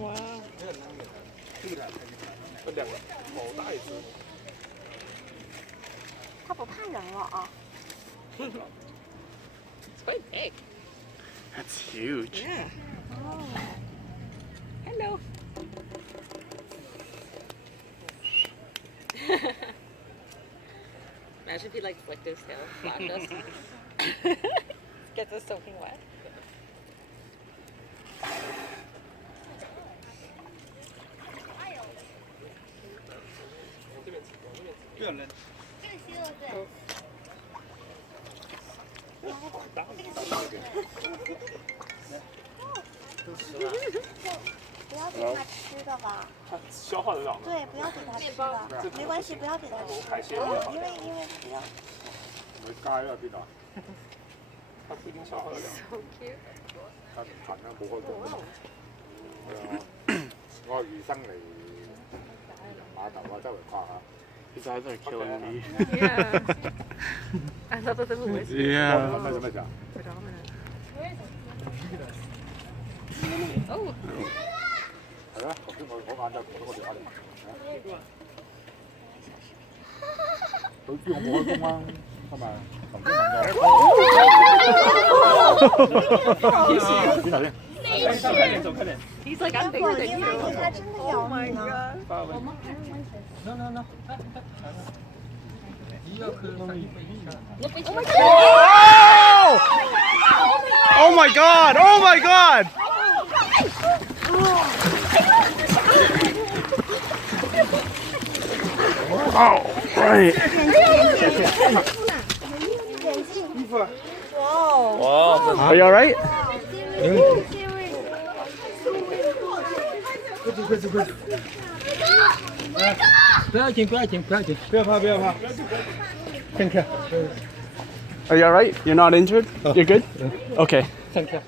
哇，两个好大一只。它不怕人了啊。It's quite big. That's huge. Yeah. Oh. Hello. Imagine if he like flicked his tail, flashed us. Gets us soaking wet. 不要扔。不要给它吃的吧。它消化得了吗？对，不要给它吃的，没关系，不要给它吃。海鲜因为不要。佢街啊邊度啊？它不一定消化得了。 So cute. 近啊，冇開工啊。係啊，我係魚生嚟碼頭啊，周圍逛下。 His eyes are killing me. Yeah. I love the little whiskers. Yeah. 做咩㗎？ Predominant. Oh. 係啊，頭先我嗰晚就過咗個電話嚟。佢知我冇開工啊，係咪？頭先問我。邊頭先？ He's like, I'm bigger than 因为 you. 它真的咬你呢。 Oh my god! Oh my god! Oh, right. Wow. Are you alright? 不要紧，不要紧，不要紧，不要怕，不要怕。Thank you. Are you alright? You're not injured? You're good? Okay. Thank you.